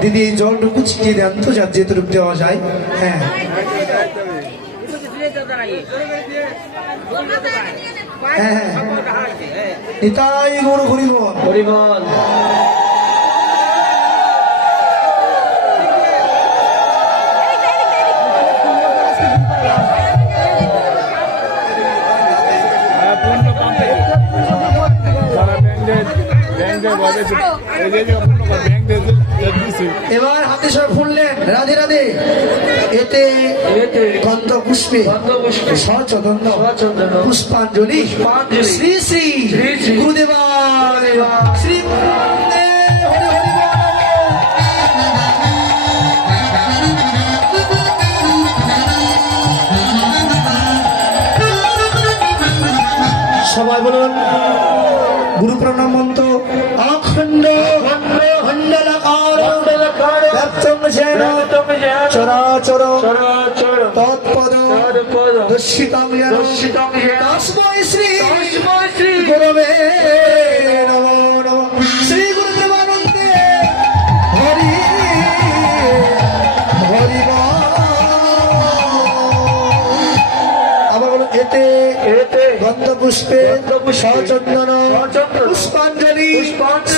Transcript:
দিদি এই জলটুকু ছিটিয়ে দেন তো যার যেতরূপ দেওয়া যায়। হ্যাঁ।, হ্যাঁ হ্যাঁ। হ্যাঁ। নিতাই গৌর হরিবল। হরিবল। এবার হাতে সব ফুললেন রাধে রাধে। এতে এতে গন্ধ পুষ্পে সচন্দন পুষ্পাঞ্জলি। শ্রী শ্রী শ্রী শ্রী। সবাই বলুন গুরু প্রণাম মন্ত্র। ব্যক্তং যেন চরাচর তৎপদ দর্শিতং যেন তস্मै শ্রী গুরবে নমো নমঃ শ্রী গুরুদেবানন্দে হরি হরি বল। আবার বলুন এতে এতে পুষ্পে গন্ধপুষ্পে সচন্দন পুষ্পাঞ্জলি পুষ্পাঞ্জলি শ্রী শ্রী